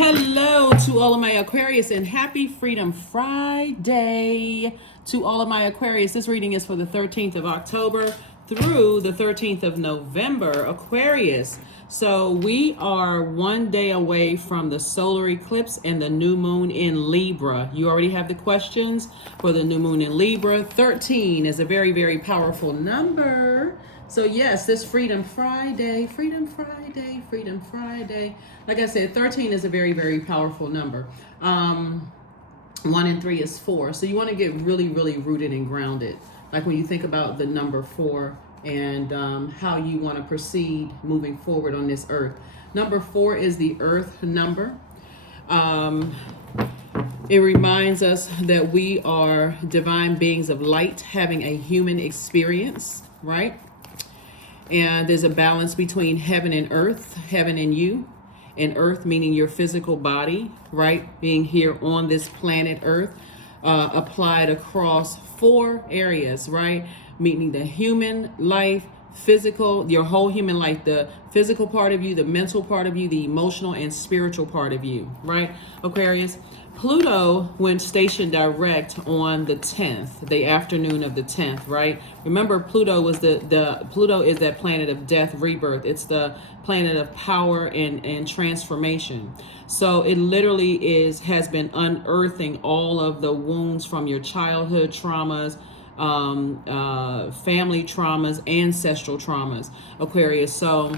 Hello to all of my Aquarius and happy Freedom Friday to all of my Aquarius. This reading is for the 13th of October through the 13th of November, Aquarius. So we are one day away from the solar eclipse and the new moon in Libra. You already have the questions for the new moon in Libra. 13 is a very, very powerful number. So yes, this Freedom Friday, Freedom Friday, Freedom Friday. Like I said, 13 is a very, very powerful number. 1 and 3 is 4. So you want to get really, really rooted and grounded. Like when you think about the number 4 and how you want to proceed moving forward on this earth. Number 4 is the earth number. It reminds us that we are divine beings of light having a human experience, right? And there's a balance between heaven and earth, heaven and you, and earth meaning your physical body, right? Being here on this planet Earth, applied across 4 areas, right? Meaning the human life, physical, your whole human life, the physical part of you, the mental part of you, the emotional and spiritual part of you, right? Aquarius. Pluto went station direct on the 10th, the afternoon of the 10th, right? Remember, Pluto was Pluto is that planet of death, rebirth. It's the planet of power and transformation. So it literally has been unearthing all of the wounds from your childhood traumas, family traumas, ancestral traumas, Aquarius. So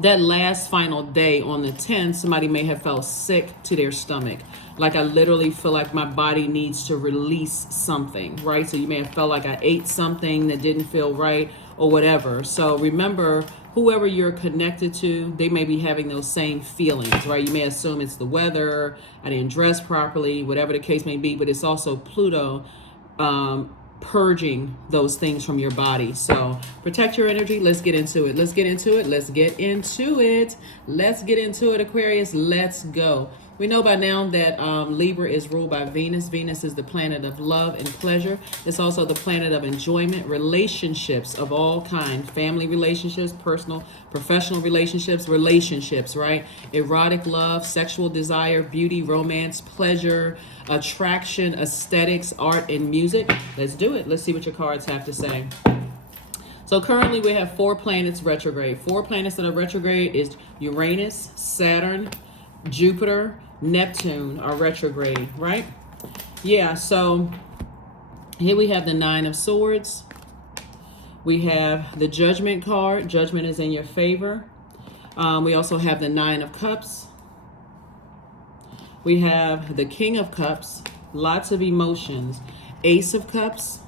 that last final day on the 10th, somebody may have felt sick to their stomach. Like I literally feel like my body needs to release something, right? So you may have felt like I ate something that didn't feel right or whatever. So remember, whoever you're connected to, they may be having those same feelings, right? You may assume it's the weather, I didn't dress properly, whatever the case may be, but it's also Pluto purging those things from your body. So protect your energy. Let's get into it. Let's get into it. Let's get into it. Let's get into it, Aquarius. Let's go. We know by now that Libra is ruled by Venus. Venus is the planet of love and pleasure. It's also the planet of enjoyment, relationships of all kinds, family relationships, personal, professional relationships, right? Erotic love, sexual desire, beauty, romance, pleasure, attraction, aesthetics, art, and music. Let's do it. Let's see what your cards have to say. So currently we have 4 planets retrograde. 4 planets that are retrograde is Uranus, Saturn, Jupiter, Neptune are retrograde, right? Yeah, so here we have the 9 of Swords. We have the Judgment card. Judgment is in your favor. We also have the 9 of Cups. We have the King of Cups, lots of emotions. Ace of Cups.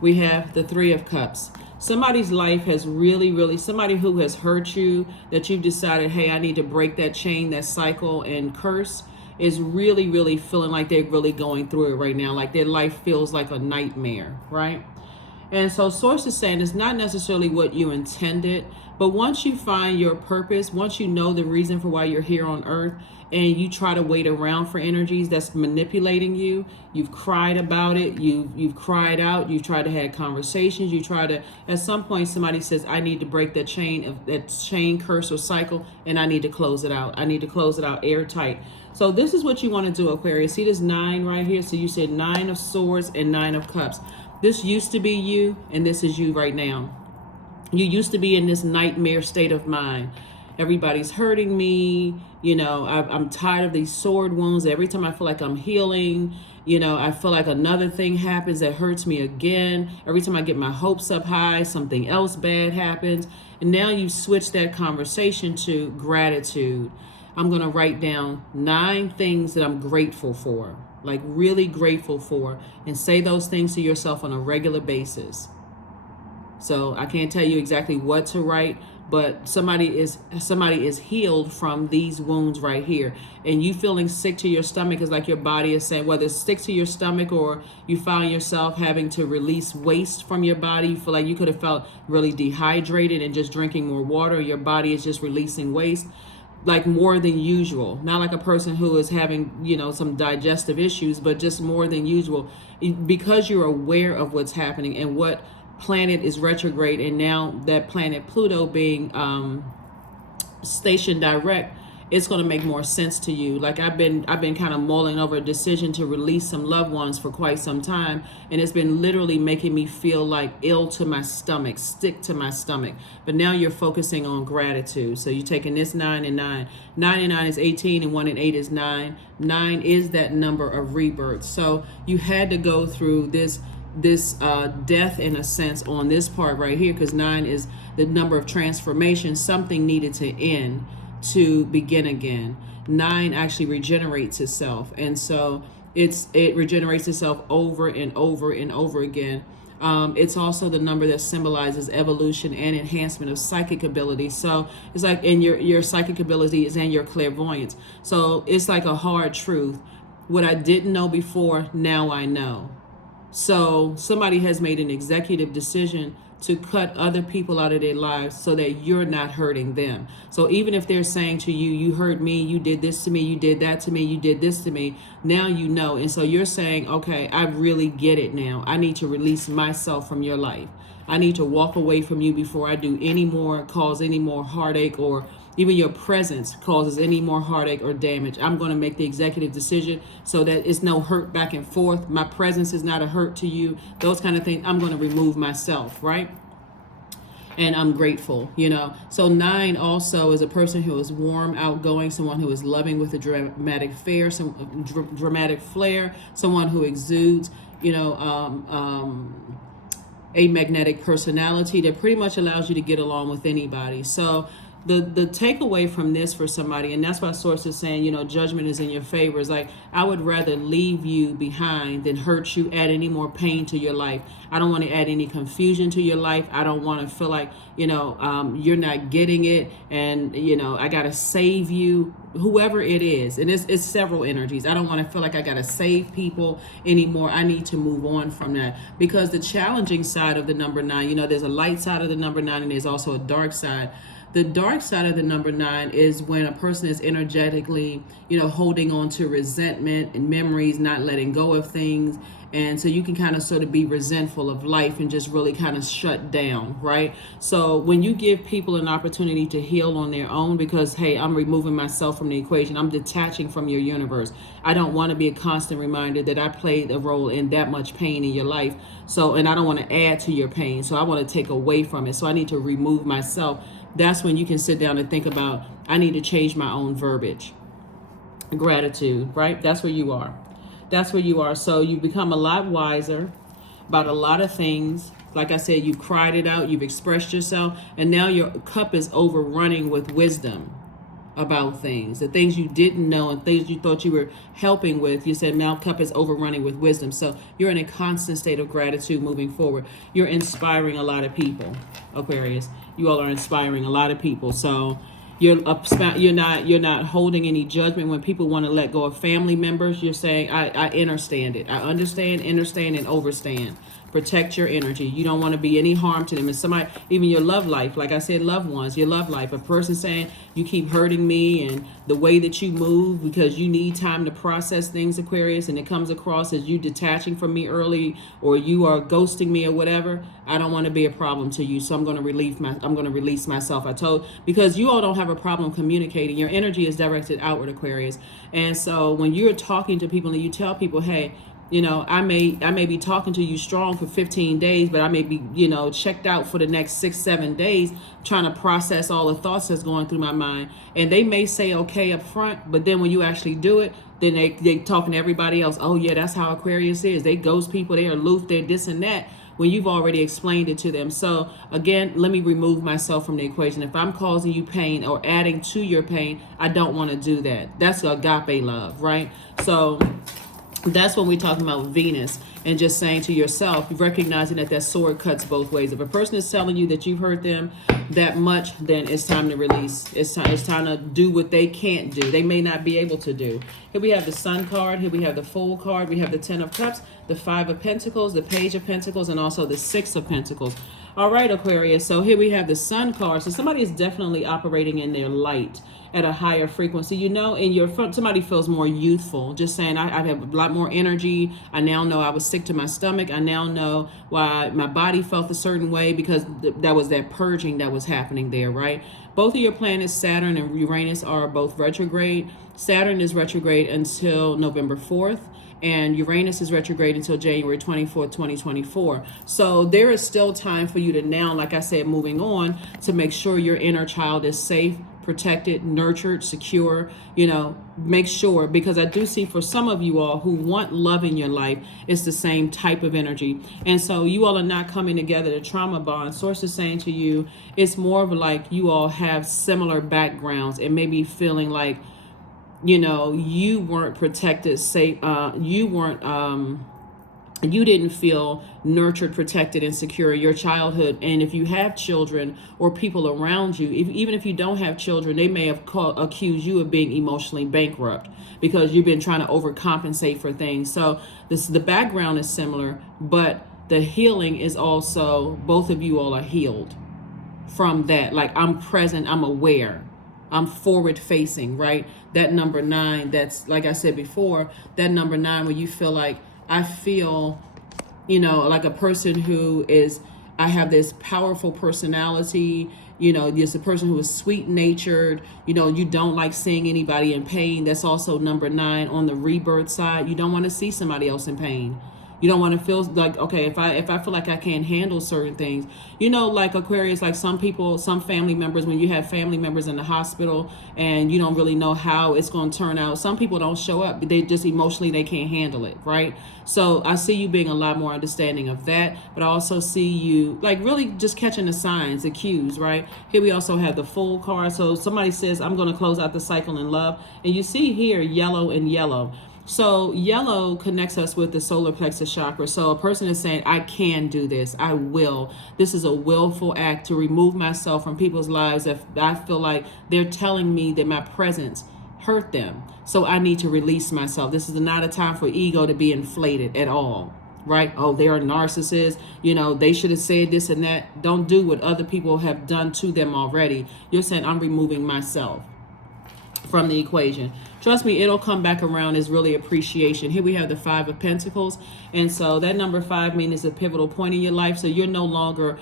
We have the 3 of Cups. Somebody's life has really, somebody who has hurt you, that you've decided, hey, I need to break that chain, that cycle and curse, is really feeling like they're really going through it right now. Like their life feels like a nightmare, right? And so Source is saying it's not necessarily what you intended, but once you find your purpose, once you know the reason for why you're here on earth, and you try to wait around for energies that's manipulating you, you've cried about it, you've cried out, you've tried to have conversations, you try to, at some point somebody says, I need to break that chain, curse, or cycle, and I need to close it out. I need to close it out airtight. So this is what you want to do, Aquarius. See this 9 right here? So you said 9 of Swords and 9 of Cups. This used to be you, and this is you right now. You used to be in this nightmare state of mind. Everybody's hurting me. You know, I'm tired of these sword wounds. Every time I feel like I'm healing, you know, I feel like another thing happens that hurts me again. Every time I get my hopes up high, something else bad happens. And now you switch that conversation to gratitude. I'm going to write down 9 things that I'm grateful for, like really grateful for, and say those things to yourself on a regular basis. So I can't tell you exactly what to write, but somebody is healed from these wounds right here. And you feeling sick to your stomach is like your body is saying, whether it's sick to your stomach or you find yourself having to release waste from your body. You feel like you could have felt really dehydrated and just drinking more water. Your body is just releasing waste, like more than usual. Not like a person who is having, you know, some digestive issues, but just more than usual, because you're aware of what's happening and what planet is retrograde, and now that planet Pluto being stationed direct it's going to make more sense to you. Like I've been kind of mulling over a decision to release some loved ones for quite some time, and it's been literally making me feel like ill to my stomach, sick to my stomach. But now you're focusing on gratitude. So you're taking this 9 and 9. 9 and 9 is 18, and 1 and 8 is 9. 9 is that number of rebirth. So you had to go through this death in a sense on this part right here, because 9 is the number of transformation. Something needed to end to begin again. 9 actually regenerates itself, and so it regenerates itself over and over and over again. It's also the number that symbolizes evolution and enhancement of psychic ability. So it's like in your psychic ability is in your clairvoyance. So it's like a hard truth. What I didn't know before, now I know. So somebody has made an executive decision to cut other people out of their lives so that you're not hurting them. So even if they're saying to you, you hurt me, you did this to me, you did that to me, you did this to me, now you know. And so you're saying, okay, I really get it now. I need to release myself from your life. I need to walk away from you before I do any more, cause any more heartache, or even your presence causes any more heartache or damage. I'm going to make the executive decision so that it's no hurt back and forth. My presence is not a hurt to you. Those kind of things. I'm going to remove myself, right? And I'm grateful, you know. So 9 also is a person who is warm, outgoing, someone who is loving with a dramatic flair, someone who exudes, you know, a magnetic personality that pretty much allows you to get along with anybody. So the takeaway from this for somebody, and that's why Source is saying, you know, judgment is in your favor, is like, I would rather leave you behind than hurt you, add any more pain to your life. I don't want to add any confusion to your life. I don't want to feel like, you know, you're not getting it, and, you know, I got to save you, whoever it is. And it's several energies. I don't want to feel like I got to save people anymore. I need to move on from that, because the challenging side of the number 9, you know, there's a light side of the number 9, and there's also a dark side. The dark side of the number 9 is when a person is energetically, you know, holding on to resentment and memories, not letting go of things. And so you can kind of sort of be resentful of life and just really kind of shut down, right? So when you give people an opportunity to heal on their own, because, hey, I'm removing myself from the equation, I'm detaching from your universe. I don't want to be a constant reminder that I played a role in that much pain in your life. So, and I don't want to add to your pain. So I want to take away from it. So I need to remove myself. That's when you can sit down and think about, I need to change my own verbiage. Gratitude, right? That's where you are. That's where you are. So you become a lot wiser about a lot of things. Like I said, you've cried it out, you've expressed yourself, and now your cup is overrunning with wisdom about things. The things you didn't know and things you thought you were helping with, you said now cup is overrunning with wisdom. So you're in a constant state of gratitude moving forward. You're inspiring a lot of people, Aquarius. You all are inspiring a lot of people. So you're not holding any judgment when people want to let go of family members. You're saying, I understand it. I understand, and overstand. Protect your energy. You don't want to be any harm to them. And somebody, even your love life, like I said, loved ones, your love life, a person saying you keep hurting me, and the way that you move, because you need time to process things, Aquarius, and it comes across as you detaching from me early, or you are ghosting me or whatever. I don't want to be a problem to you. So I'm going to release myself. Because you all don't have a problem communicating. Your energy is directed outward, Aquarius. And so when you're talking to people and you tell people, hey, you know, I may be talking to you strong for 15 days, but I may be, you know, checked out for the next 6-7 days, trying to process all the thoughts that's going through my mind. And they may say okay up front, but then when you actually do it, then they talking to everybody else. Oh yeah, that's how Aquarius is. They ghost people, they're aloof, they're this and that, when you've already explained it to them. So again, let me remove myself from the equation. If I'm causing you pain or adding to your pain, I don't want to do that. That's agape love, right? So that's when we're talking about Venus, and just saying to yourself, recognizing that sword cuts both ways. If a person is telling you that you've hurt them that much, then it's time to release. It's time to do what they can't do. They may not be able to do. Here we have the Sun card. Here we have the Fool card. We have the 10 of Cups, the 5 of Pentacles, the Page of Pentacles, and also the 6 of Pentacles. All right, Aquarius. So here we have the Sun card. So somebody is definitely operating in their light at a higher frequency. You know, in your front, somebody feels more youthful. Just saying, I have a lot more energy. I now know I was sick to my stomach. I now know why my body felt a certain way, because that was that purging that was happening there, right? both of your planets, Saturn and Uranus, are both retrograde. Saturn is retrograde until November 4th. And Uranus is retrograde until January 24th, 2024. So there is still time for you to now, like I said, moving on, to make sure your inner child is safe, protected, nurtured, secure, make sure, because I do see for some of you all who want love in your life, it's the same type of energy. And so you all are not coming together to trauma bond. Source is saying to you, it's more of like you all have similar backgrounds and maybe feeling like, you weren't protected, safe, you didn't feel nurtured, protected, and secure in your childhood. And if you have children or people around you, even if you don't have children, they may have accused you of being emotionally bankrupt because you've been trying to overcompensate for things. So the background is similar, but the healing is also, both of you all are healed from that. Like, I'm present, I'm aware, I'm forward facing, right? That number 9, that's, like I said before, that number 9 where you feel like, I feel, like a person who is, I have this powerful personality, just a person who is sweet natured, you don't like seeing anybody in pain. That's also number 9 on the rebirth side. You don't want to see somebody else in pain. You don't want to feel like, okay, if I feel like I can't handle certain things, like Aquarius, like some people, some family members, when you have family members in the hospital and you don't really know how it's going to turn out, some people don't show up. They just emotionally, they can't handle it, right? So I see you being a lot more understanding of that, but I also see you like really just catching the signs, the cues, right? Here we also have the Fool card. So somebody says, I'm going to close out the cycle in love. And you see here yellow and yellow. So yellow connects us with the solar plexus chakra. So a person is saying, I can do this. I will. This is a willful act to remove myself from people's lives if I feel like they're telling me that my presence hurt them. So I need to release myself. This is not a time for ego to be inflated at all, right? Oh, they're a narcissist. They should have said this and that. Don't do what other people have done to them already. You're saying, I'm removing myself from the equation. Trust me, it'll come back around. Is really appreciation. Here we have the 5 of Pentacles. And so that number 5 means it's a pivotal point in your life. So you're no longer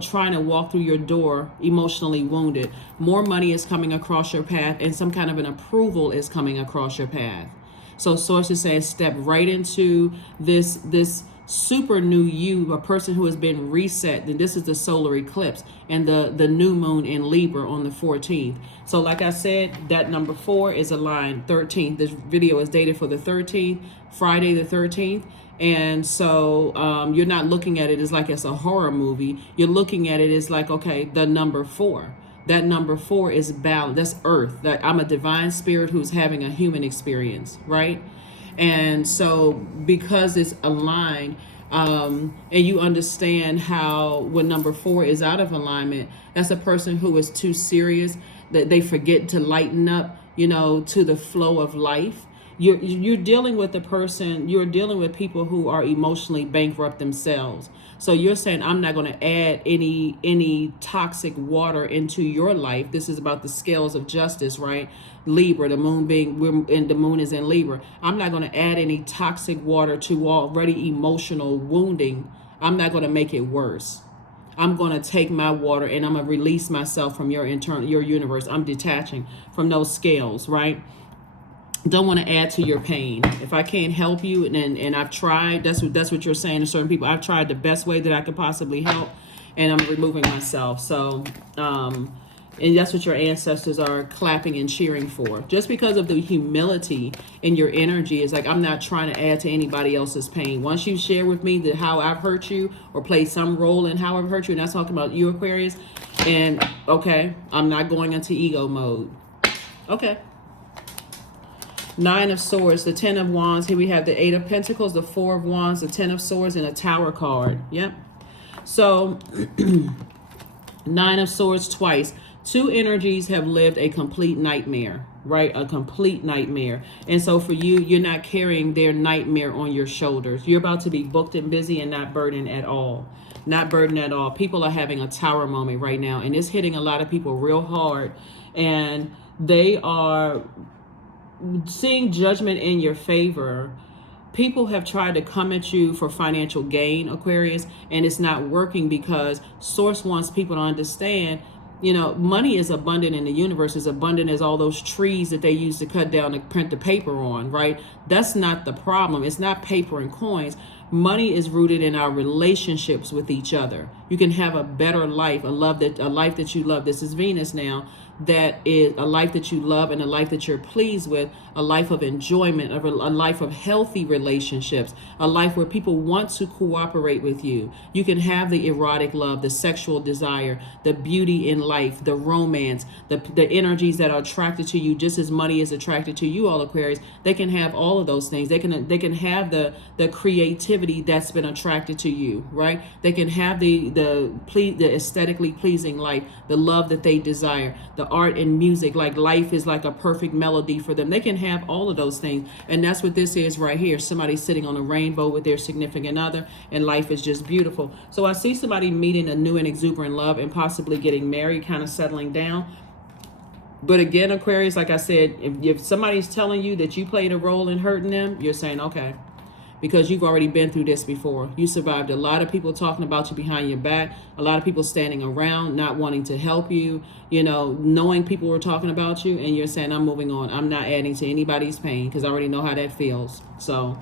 trying to walk through your door emotionally wounded. More money is coming across your path and some kind of an approval is coming across your path. So sources say step right into this super new you, a person who has been reset. And this is the solar eclipse and the new moon in Libra on the 14th. So like I said, that number 4 is aligned 13th. This video is dated for the 13th, Friday the 13th. And so you're not looking at it as like it's a horror movie. You're looking at it as like, okay, the number 4. That number 4 is balance. That's earth. That I'm a divine spirit who's having a human experience, right? And so because it's aligned, and you understand how when number 4 is out of alignment, that's a person who is too serious, that they forget to lighten up, to the flow of life. You're dealing with a person, you're dealing with people who are emotionally bankrupt themselves. So you're saying, I'm not going to add any toxic water into your life. This is about the scales of justice, right? Libra, the moon the moon is in Libra. I'm not going to add any toxic water to already emotional wounding. I'm not going to make it worse. I'm going to take my water and I'm going to release myself from your universe. I'm detaching from those scales, right? Don't want to add to your pain. If I can't help you and I've tried, that's what you're saying to certain people. I've tried the best way that I could possibly help and I'm removing myself. So, and that's what your ancestors are clapping and cheering for. Just because of the humility in your energy is like, I'm not trying to add to anybody else's pain. Once you share with me that how I've hurt you or played some role in how I've hurt you, and that's talking about you, Aquarius, and okay, I'm not going into ego mode. Okay. 9 of Swords, the 10 of Wands. Here we have the 8 of Pentacles, the 4 of Wands, the 10 of Swords, and a Tower card. Yep. So 9 of Swords twice. 2 energies have lived a complete nightmare, right? A complete nightmare. And so for you, you're not carrying their nightmare on your shoulders. You're about to be booked and busy and not burdened at all. Not burdened at all. People are having a tower moment right now, and it's hitting a lot of people real hard. And they are seeing judgment in your favor. People have tried to come at you for financial gain, Aquarius, and it's not working because Source wants people to understand You know, money is abundant in the universe, as abundant as all those trees that they use to cut down to print the paper on, right? That's not the problem. It's not paper and coins. Money is rooted in our relationships with each other. You can have a better life, a life that you love. This is Venus now. That is a life that you love and a life that you're pleased with, a life of enjoyment, a life of healthy relationships, a life where people want to cooperate with you. You can have the erotic love, the sexual desire, the beauty in life, the romance, the energies that are attracted to you, just as money is attracted to you, all Aquarius. They can have all of those things. They can have the creativity that's been attracted to you, right? They can have the aesthetically pleasing life, the love that they desire, the art and music, like life is like a perfect melody for them. They can have all of those things. And that's what this is right here. Somebody sitting on a rainbow with their significant other, and life is just beautiful. So I see somebody meeting a new and exuberant love and possibly getting married, kind of settling down. But again, Aquarius, like I said, if somebody's telling you that you played a role in hurting them, you're saying, okay, because you've already been through this before. You survived a lot of people talking about you behind your back, a lot of people standing around, not wanting to help you, you know, knowing people were talking about you, and you're saying, I'm moving on. I'm not adding to anybody's pain because I already know how that feels. So,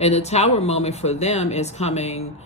and the Tower moment for them is an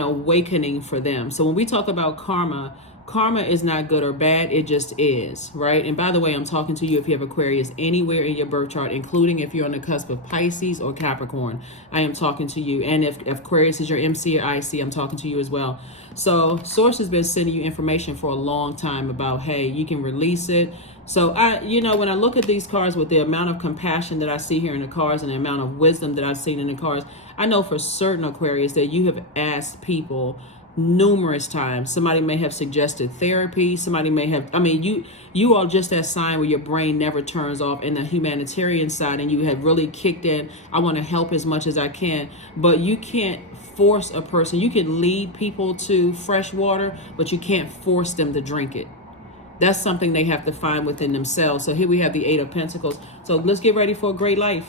awakening for them. So when we talk about karma, karma is not good or bad, it just is, right? And by the way, I'm talking to you if you have Aquarius anywhere in your birth chart, including if you're on the cusp of Pisces or Capricorn. I am talking to you. And if Aquarius is your MC or IC, I'm talking to you as well. So Source has been sending you information for a long time about, hey, you can release it. So when I look at these cards with the amount of compassion that I see here in the cards and the amount of wisdom that I've seen in the cards, I know for certain, Aquarius, that you have asked people numerous times. Somebody may have suggested therapy. Somebody may have, you are just that sign where your brain never turns off in the humanitarian side, and you have really kicked in. I want to help as much as I can, but you can't force a person. You can lead people to fresh water, but you can't force them to drink it. That's something they have to find within themselves. So here we have the Eight of Pentacles. So let's get ready for a great life.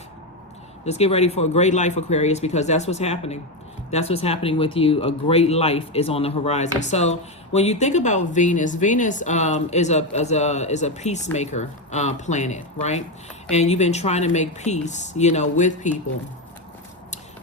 Let's get ready for a great life, Aquarius, because that's what's happening. That's what's happening with you. A great life is on the horizon. So when you think about Venus, Venus is a peacemaker planet, right? And you've been trying to make peace, with people.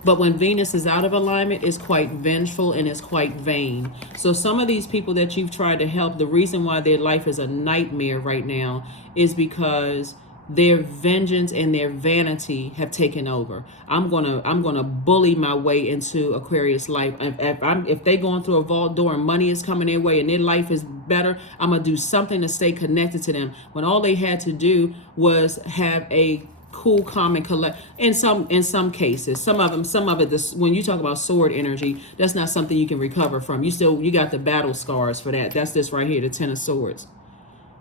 But when Venus is out of alignment, it's quite vengeful and it's quite vain. So some of these people that you've tried to help, the reason why their life is a nightmare right now is because their vengeance and their vanity have taken over. I'm gonna bully my way into Aquarius life. If they going through a vault door and money is coming their way and their life is better, I'm gonna do something to stay connected to them. When all they had to do was have a cool, calm, and collect. In some cases, some of it. When you talk about sword energy, that's not something you can recover from. You got the battle scars for that. That's this right here, the Ten of Swords.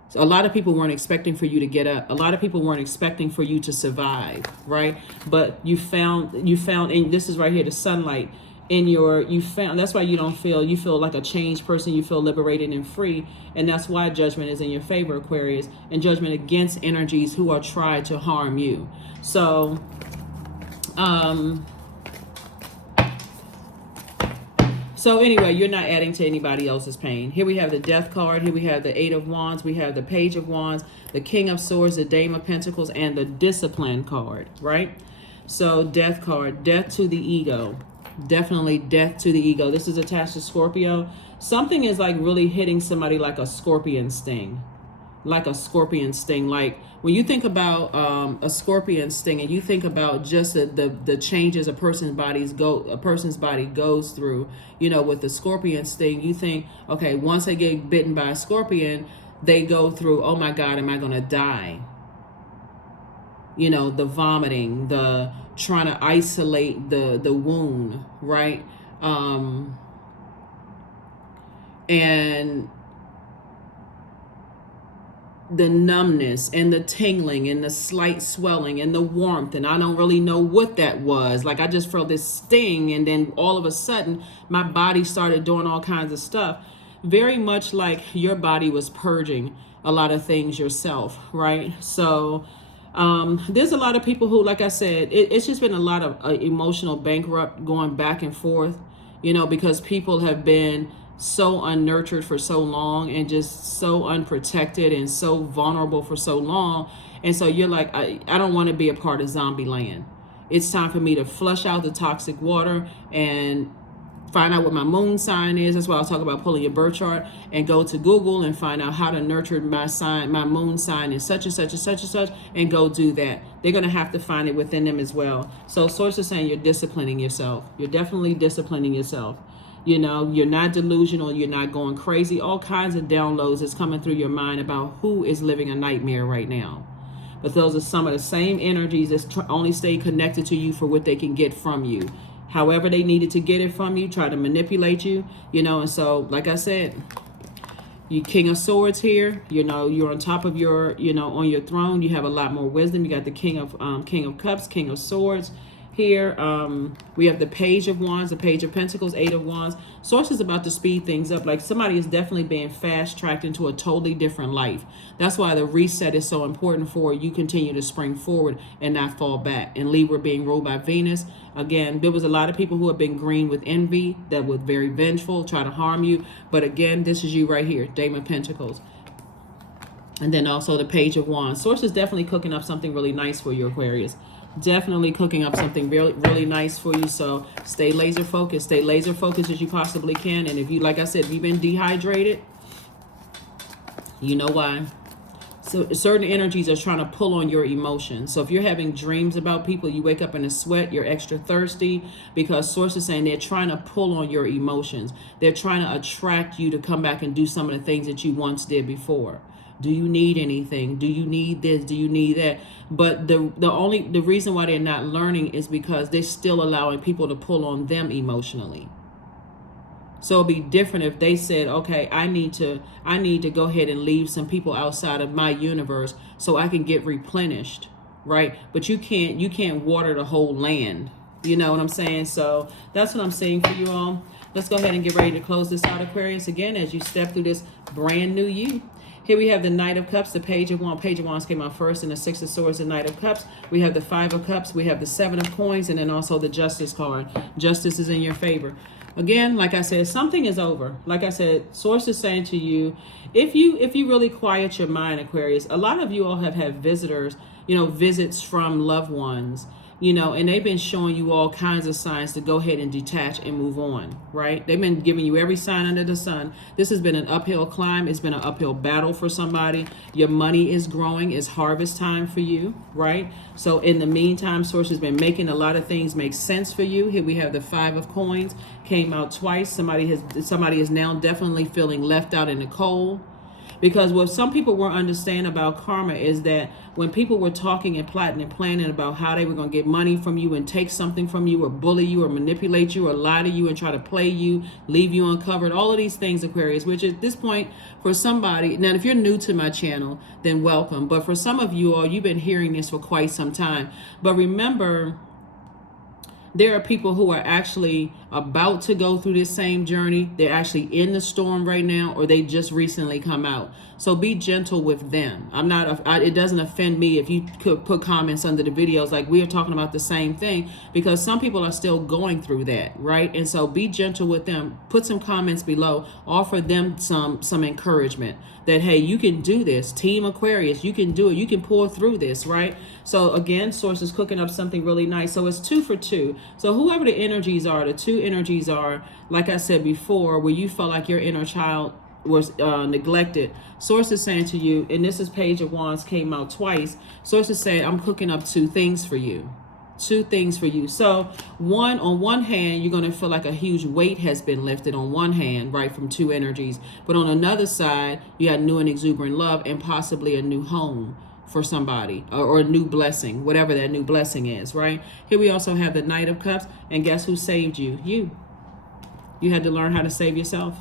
So a lot of people weren't expecting for you to get up. A lot of people weren't expecting for you to survive, right? But you found, and this is right here, the sunlight that's why you feel like a changed person. You feel liberated and free. And that's why judgment is in your favor, Aquarius, and judgment against energies who are trying to harm you. So, anyway, you're not adding to anybody else's pain. Here we have the Death card. Here we have the Eight of Wands. We have the Page of Wands, the King of Swords, the Dame of Pentacles, and the Discipline card, right? So Death card, death to the ego. Definitely death to the ego. This is attached to Scorpio. Something is like really hitting somebody like a scorpion sting. Like a scorpion sting. Like when you think about a scorpion sting and you think about just the changes a person's body goes through, with the scorpion sting, you think, okay, once they get bitten by a scorpion, they go through, oh my God, am I going to die? The vomiting, the trying to isolate the wound, right? And the numbness and the tingling and the slight swelling and the warmth, and I don't really know what that was. Like I just felt this sting, and then all of a sudden my body started doing all kinds of stuff. Very much like your body was purging a lot of things yourself, right? So there's a lot of people who, like I said, it's just been a lot of emotional bankrupt going back and forth, because people have been so unnurtured for so long and just so unprotected and so vulnerable for so long. And so you're like, I don't want to be a part of zombie land. It's time for me to flush out the toxic water and find out what my moon sign is. That's why I'll talk about pulling your birth chart, and go to Google and find out how to nurture my sign, my moon sign is such and such and such and such, and go do that. They're going to have to find it within them as well. So source is saying you're disciplining yourself. You're definitely disciplining yourself. You know, you're not delusional. You're not going crazy. All kinds of downloads is coming through your mind about who is living a nightmare right now. But those are some of the same energies that only stay connected to you for what they can get from you. However they needed to get it from you, try to manipulate you, you know. And so, like I said, you King of Swords here, you know, you're on top of your, you know, on your throne. You have a lot more wisdom. You got the King of Cups, King of Swords here. We have the Page of Wands, the Page of Pentacles, Eight of Wands. Source is about to speed things up. Like somebody is definitely being fast-tracked into a totally different life. That's why the reset is so important for you. Continue to spring forward and not fall back. And Libra being ruled by Venus. Again, there was a lot of people who have been green with envy, that were very vengeful, try to harm you. But again, this is you right here, Dame of Pentacles. And then also the Page of Wands. Source is definitely cooking up something really nice for you, Aquarius. Definitely cooking up something really, really nice for you. So stay laser focused. Stay laser focused as you possibly can. And if you, like I said, if you've been dehydrated, you know why. So certain energies are trying to pull on your emotions. So if you're having dreams about people, you wake up in a sweat, you're extra thirsty, because source is saying they're trying to pull on your emotions. They're trying to attract you to come back and do some of the things that you once did before. Do you need anything? Do you need this? Do you need that? But the reason why they're not learning is because they're still allowing people to pull on them emotionally. So it'd be different if they said, okay, I need to go ahead and leave some people outside of my universe so I can get replenished, right? But you can't water the whole land. You know what I'm saying? So that's what I'm saying for you all. Let's go ahead and get ready to close this out, Aquarius, again, as you step through this brand new you. Here we have the Knight of Cups, the Page of Wands. Page of Wands came out first, and the Six of Swords, the Knight of Cups. We have the Five of Cups. We have the Seven of Coins, and then also the Justice card. Justice is in your favor. Again, like I said, something is over. Like I said, Source is saying to you, if you really quiet your mind, Aquarius, a lot of you all have had visitors, you know, visits from loved ones, you know, and they've been showing you all kinds of signs to go ahead and detach and move on, right? They've been giving you every sign under the sun. This has been an uphill climb. It's been an uphill battle for somebody. Your money is growing. It's harvest time for you, right? So in the meantime, Source has been making a lot of things make sense for you. Here we have the Five of Coins, came out twice. Somebody is now definitely feeling left out in the cold. Because what some people won't understand about karma is that when people were talking and plotting and planning about how they were going to get money from you and take something from you or bully you or manipulate you or lie to you and try to play you, leave you uncovered, all of these things, Aquarius, which at this point for somebody, now if you're new to my channel, then welcome. But for some of you all, you've been hearing this for quite some time. But remember, there are people who are actually about to go through this same journey. They're actually in the storm right now, or they just recently come out. So be gentle with them. It doesn't offend me if you could put comments under the videos like we are talking about the same thing, because some people are still going through that, right? And so be gentle with them. Put some comments below. Offer them some encouragement that, hey, you can do this. Team Aquarius, you can do it. You can pull through this, right? So again, Source is cooking up something really nice. So it's 2 for 2. So whoever the energies are, the 2 energies are, like I said before, where you felt like your inner child was neglected. Source is saying to you, and this is Page of Wands, came out twice. Source is saying, I'm cooking up 2 things for you. 2 things for you. So on one hand, you're going to feel like a huge weight has been lifted on one hand, right, from 2 energies. But on another side, you got new and exuberant love and possibly a new home for somebody, or a new blessing, whatever that new blessing is, right? Here we also have the Knight of Cups, and guess who saved you? You had to learn how to save yourself.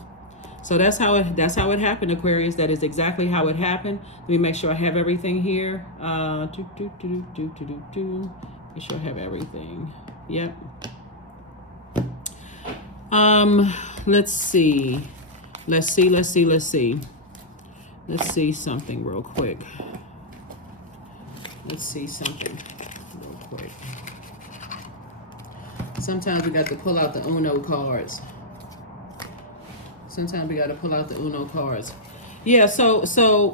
So that's how it happened, Aquarius. That is exactly how it happened. Let me make sure I have everything here. Make sure I have everything. Yep. Let's see something real quick. Sometimes we got to pull out the Uno cards. Sometimes we got to pull out the Uno cards. Yeah, so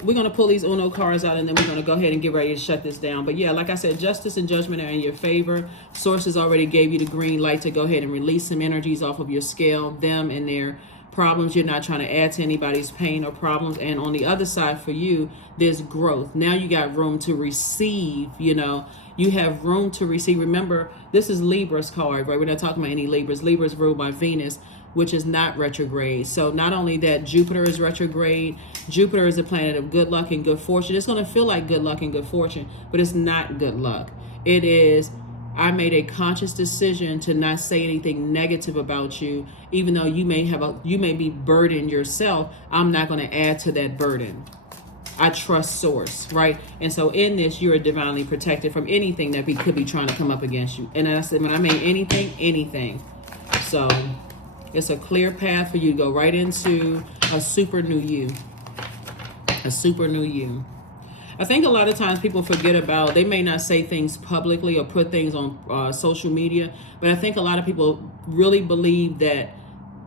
we're going to pull these Uno cards out, and then we're going to go ahead and get ready to shut this down. But yeah, like I said, justice and judgment are in your favor. Sources already gave you the green light to go ahead and release some energies off of your scale, them and their problems. You're not trying to add to anybody's pain or problems. And on the other side for you, there's growth. Now you got room to receive, you have room to receive. Remember, this is Libra's card, right? We're not talking about any Libras. Libra is ruled by Venus, which is not retrograde. So not only that, Jupiter is retrograde. Jupiter is a planet of good luck and good fortune. It's going to feel like good luck and good fortune, but it's not good luck. It is, I made a conscious decision to not say anything negative about you, even though you may be burdened yourself. I'm not going to add to that burden. I trust source, right? And so in this, you are divinely protected from anything that could be trying to come up against you. And I said, when I mean anything. So it's a clear path for you to go right into a super new you. A super new you. I think a lot of times people forget about, they may not say things publicly or put things on social media, but I think a lot of people really believe that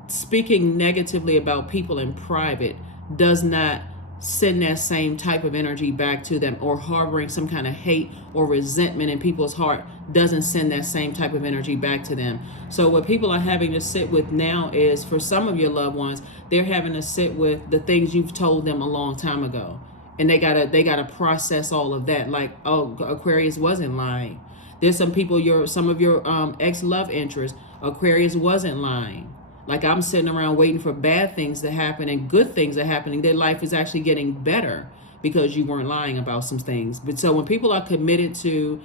speaking negatively about people in private does not send that same type of energy back to them, or harboring some kind of hate or resentment in people's heart doesn't send that same type of energy back to them. So what people are having to sit with now is, for some of your loved ones, they're having to sit with the things you've told them a long time ago. And they gotta process all of that. Like, oh, Aquarius wasn't lying. There's some people, some of your ex-love interests, Aquarius wasn't lying. Like, I'm sitting around waiting for bad things to happen and good things are happening. Their life is actually getting better because you weren't lying about some things. But so when people are committed to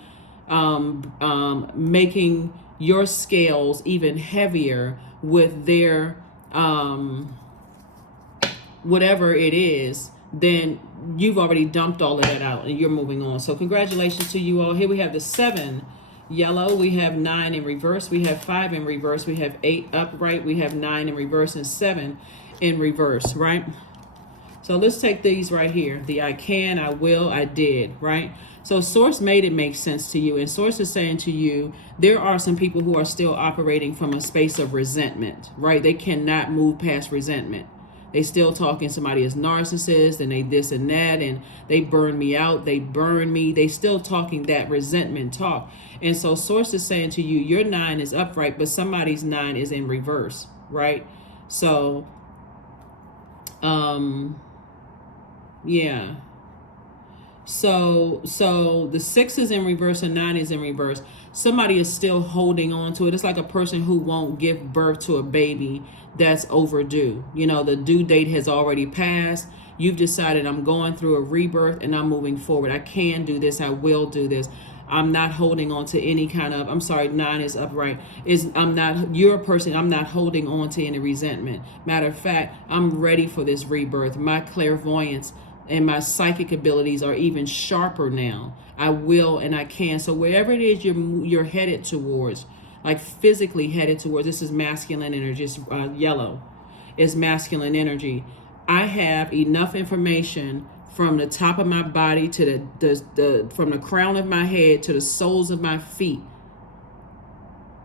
making your scales even heavier with their whatever it is, then you've already dumped all of that out and you're moving on. So congratulations to you all. Here we have the 7 yellow, we have 9 in reverse, we have 5 in reverse, we have 8 upright, we have 9 in reverse, and 7 in reverse, right? So let's take these right here. The I can, I will, I did, right? So source made it make sense to you, and source is saying to you, there are some people who are still operating from a space of resentment, right? They cannot move past resentment. They still talking somebody as narcissist, and they this and that, and they burn me out, they burn me. They still talking that resentment talk. And so source is saying to you, your 9 is upright, but somebody's 9 is in reverse, right? So, yeah. So the 6 is in reverse and 9 is in reverse. Somebody is still holding on to it. It's like a person who won't give birth to a baby that's overdue. The due date has already passed. You've decided, I'm going through a rebirth and I'm moving forward. I can do this. I will do this. I'm not holding on to any kind of, 9 is upright. You're a person, I'm not holding on to any resentment. Matter of fact, I'm ready for this rebirth. My clairvoyance and my psychic abilities are even sharper now. I will and I can. So wherever it is you're headed towards, like physically headed towards, this is masculine energy. It's yellow is masculine energy. I have enough information from the top of my body to from the crown of my head to the soles of my feet.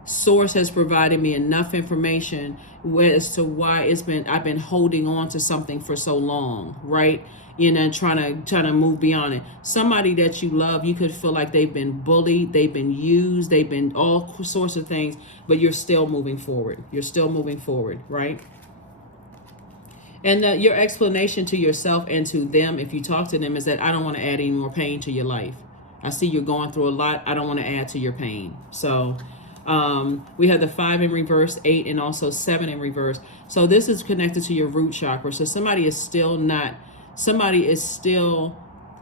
Source has provided me enough information as to why I've been holding on to something for so long, right? Trying to move beyond it. Somebody that you love, you could feel like they've been bullied, they've been used, they've been all sorts of things, but you're still moving forward. You're still moving forward, right? And your explanation to yourself and to them, if you talk to them, is that I don't want to add any more pain to your life. I see you're going through a lot. I don't want to add to your pain. So we have the 5 in reverse, 8, and also 7 in reverse. So this is connected to your root chakra. So somebody is still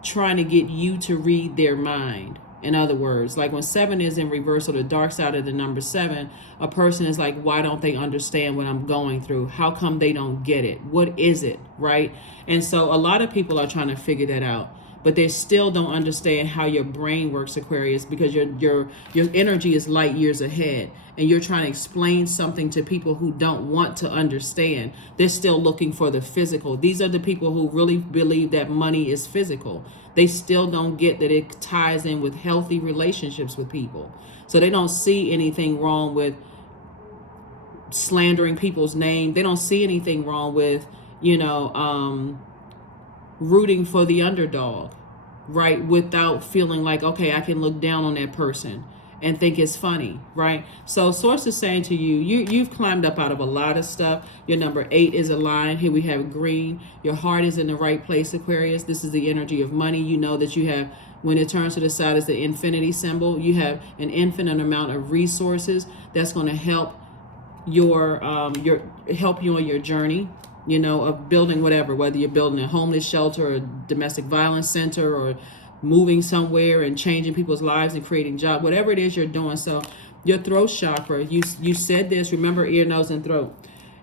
trying to get you to read their mind. In other words, like when 7 is in reverse, or the dark side of the number 7, a person is like, why don't they understand what I'm going through? How come they don't get it? What is it, right? And so a lot of people are trying to figure that out, but they still don't understand how your brain works, Aquarius, because your energy is light years ahead, and you're trying to explain something to people who don't want to understand. They're still looking for the physical. These are the people who really believe that money is physical. They still don't get that it ties in with healthy relationships with people. So they don't see anything wrong with slandering people's name. They don't see anything wrong with, you know, rooting for the underdog, right? Without feeling like, okay, I can look down on that person and think it's funny, right? So source is saying to you, you've climbed up out of a lot of stuff. Your number 8 is aligned. Here we have green. Your heart is in the right place, Aquarius. This is the energy of money. You know that you have, when it turns to the side, is the infinity symbol. You have an infinite amount of resources that's going to help help you on your journey, you know, of building whatever, whether you're building a homeless shelter or a domestic violence center or moving somewhere and changing people's lives and creating jobs, whatever it is you're doing. So your throat chakra, you said this, remember ear, nose, and throat.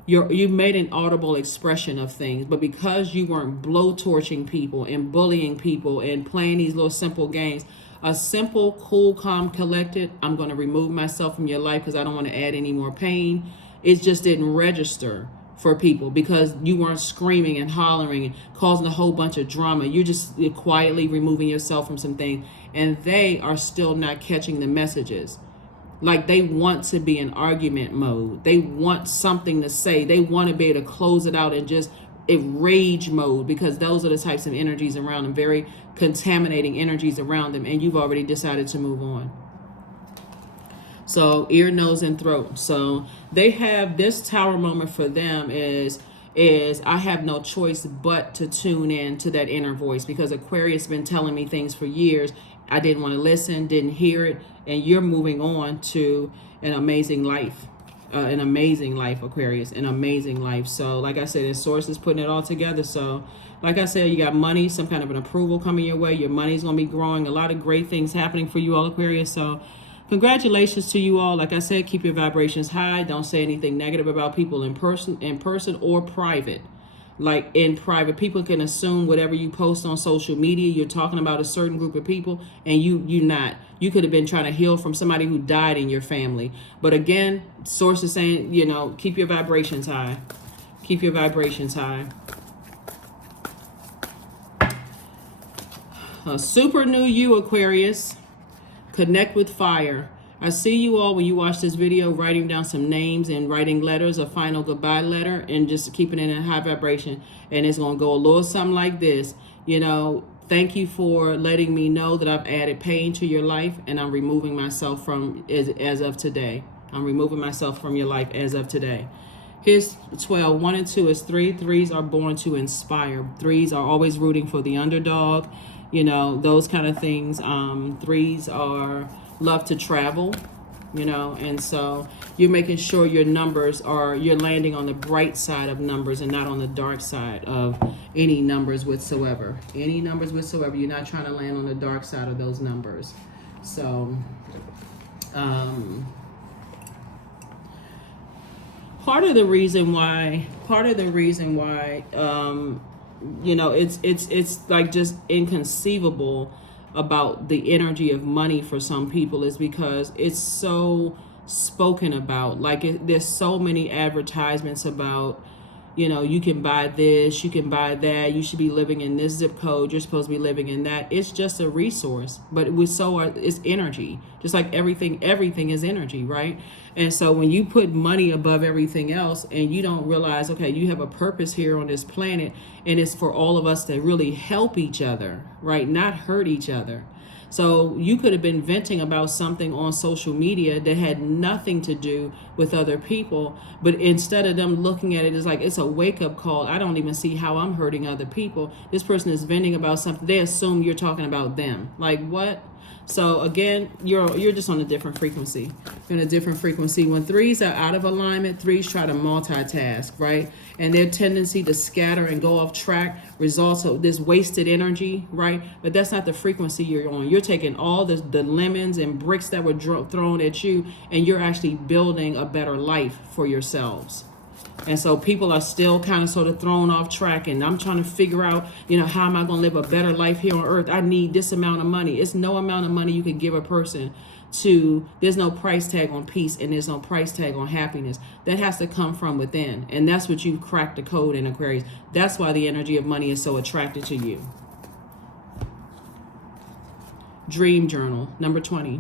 You've made an audible expression of things, but because you weren't blowtorching people and bullying people and playing these little simple games, a simple, cool, calm, collected, I'm going to remove myself from your life because I don't want to add any more pain. It just didn't register for people because you weren't screaming and hollering and causing a whole bunch of drama. You're just quietly removing yourself from some things, and they are still not catching the messages. Like, they want to be in argument mode. They want something to say. They want to be able to close it out and just rage mode, because those are the types of energies around them, very contaminating energies around them, and you've already decided to move on. So ear, nose, and throat. So they have this tower moment for them is I have no choice but to tune in to that inner voice, because Aquarius been telling me things for years. I didn't want to listen, didn't hear it, and you're moving on to an amazing life. An amazing life, Aquarius, an amazing life. So like I said, the source is putting it all together. So like I said, you got money, some kind of an approval coming your way. Your money's going to be growing. A lot of great things happening for you all, Aquarius. So congratulations to you all. Like I said, keep your vibrations high. Don't say anything negative about people in person or private. Like in private, people can assume whatever you post on social media, you're talking about a certain group of people, and you're not. You could have been trying to heal from somebody who died in your family. But again, source is saying, you know, keep your vibrations high. Keep your vibrations high. Super new you, Aquarius. Connect with fire. I see you all when you watch this video writing down some names and writing letters, a final goodbye letter, and just keeping it in a high vibration. And it's going to go a little something like this. You know, thank you for letting me know that I've added pain to your life, and I'm removing myself from as of today. I'm removing myself from your life as of today. Here's 12. 1 and 2 is 3. 3s are born to inspire. 3s are always rooting for the underdog. You know, those kind of things. 3s are love to travel, you know, and so you're making sure your numbers you're landing on the bright side of numbers and not on the dark side of any numbers whatsoever. Any numbers whatsoever. You're not trying to land on the dark side of those numbers. So, part of the reason why, you know, it's like just inconceivable about the energy of money for some people is because it's so spoken about. Like there's so many advertisements about, you know, you can buy this, you can buy that, you should be living in this zip code, you're supposed to be living in that. It's just a resource, but it's energy. Just like everything is energy, right? And so when you put money above everything else and you don't realize, okay, you have a purpose here on this planet, and it's for all of us to really help each other, right? Not hurt each other. So you could have been venting about something on social media that had nothing to do with other people, but instead of them looking at it as like it's a wake-up call, I don't even see how I'm hurting other people. This person is venting about something. They assume you're talking about them. Like, what? So again, you're just on a different frequency. You're on a different frequency. When 3s are out of alignment, 3s try to multitask, right? And their tendency to scatter and go off track results of this wasted energy, right? But that's not the frequency you're on. You're taking all the lemons and bricks that were thrown at you, and you're actually building a better life for yourselves. And so people are still kind of sort of thrown off track, and I'm trying to figure out, you know, how am I going to live a better life here on earth? I need this amount of money. It's no amount of money you can give a person there's no price tag on peace, and there's no price tag on happiness. That has to come from within. And that's what you've cracked the code in, Aquarius. That's why the energy of money is so attracted to you. Dream journal, number 20.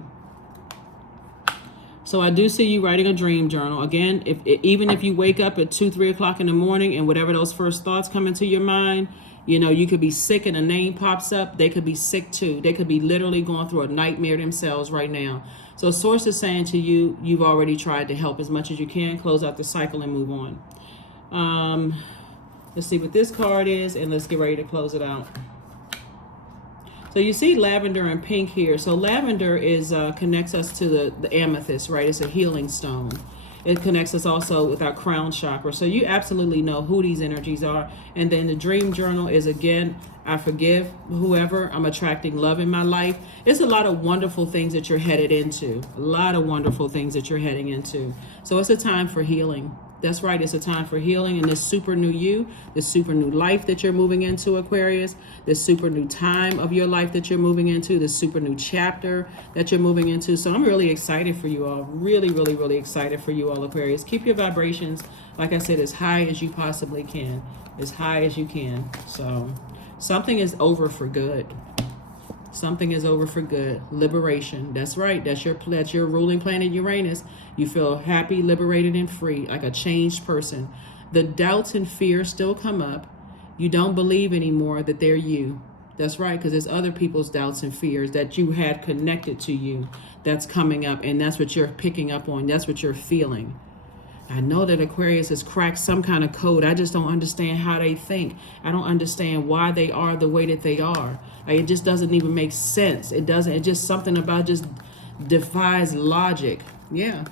So I do see you writing a dream journal. Again, even if you wake up at 2, 3 o'clock in the morning and whatever those first thoughts come into your mind, you know, you could be sick and a name pops up. They could be sick too. They could be literally going through a nightmare themselves right now. So Source is saying to you, you've already tried to help as much as you can. Close out the cycle and move on. Let's see what this card is, and let's get ready to close it out. So you see lavender and pink here. So lavender is connects us to the amethyst, right? It's a healing stone. It connects us also with our crown chakra. So you absolutely know who these energies are. And then the dream journal is, again, I forgive whoever. I'm attracting love in my life. It's a lot of wonderful things that you're headed into. A lot of wonderful things that you're heading into. So it's a time for healing. That's right. It's a time for healing, and this super new you, this super new life that you're moving into, Aquarius, this super new time of your life that you're moving into, this super new chapter that you're moving into. So I'm really excited for you all. Really, really, really excited for you all, Aquarius. Keep your vibrations, like I said, as high as you possibly can, as high as you can. So something is over for good. Something is over for good. Liberation. That's right. That's your ruling planet, Uranus. You feel happy, liberated, and free, like a changed person. The doubts and fears still come up. You don't believe anymore that they're you. That's right, because there's other people's doubts and fears that you had connected to you that's coming up, and that's what you're picking up on. That's what you're feeling. I know that Aquarius has cracked some kind of code. I just don't understand how they think. I don't understand why they are the way that they are. Like, it just doesn't even make sense. It doesn't. It's just something about just defies logic. Yeah.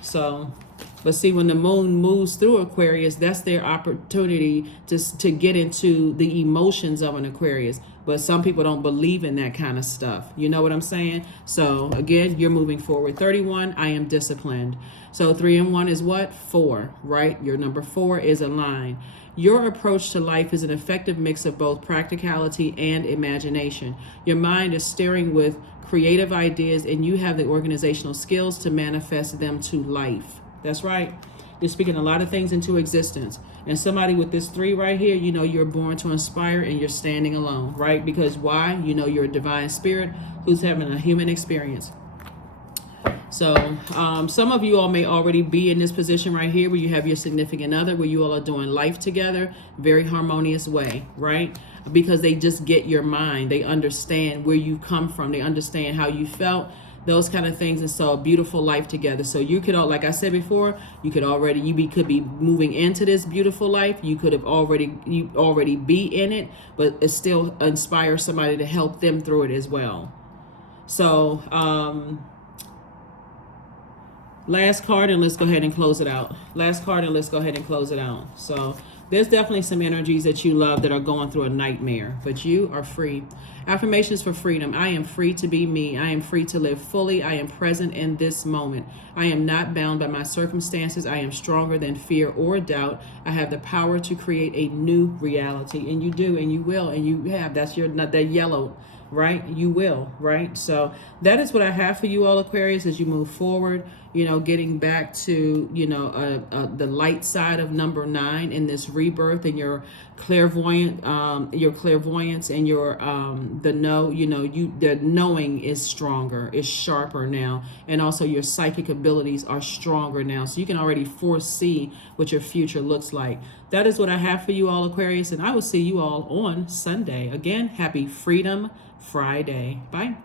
So, but see, when the moon moves through Aquarius, that's their opportunity to get into the emotions of an Aquarius. But some people don't believe in that kind of stuff. You know what I'm saying? So again, you're moving forward. 31, I am disciplined. So 3 and 1 is what? 4, right? Your number 4 is a line. Your approach to life is an effective mix of both practicality and imagination. Your mind is stirring with creative ideas, and you have the organizational skills to manifest them to life. That's right. You're speaking a lot of things into existence. And somebody with this 3 right here, you know you're born to inspire, and you're standing alone, right? Because why? You know you're a divine spirit who's having a human experience. So some of you all may already be in this position right here where you have your significant other, where you all are doing life together, very harmonious way, right? Because they just get your mind. They understand where you come from. They understand how you felt, those kind of things. And so a beautiful life together. So you could, like I said before, you could be moving into this beautiful life. You could have already be in it, but it still inspires somebody to help them through it as well. So, last card, and let's go ahead and close it out. Last card, and let's go ahead and close it out. So there's definitely some energies that you love that are going through a nightmare, but you are free. Affirmations for freedom. I am free to be me. I am free to live fully. I am present in this moment. I am not bound by my circumstances. I am stronger than fear or doubt. I have the power to create a new reality. And you do, and you will, and you have. That's that yellow, right? You will, right? So that is what I have for you all, Aquarius, as you move forward, you know, getting back to, you know, the light side of number 9 in this rebirth, and your clairvoyance and your the knowing is stronger, is sharper now, and also your psychic abilities are stronger now, so you can already foresee what your future looks like. That is what I have for you all, Aquarius, and I will see you all on Sunday. Again, happy Freedom Friday. Bye.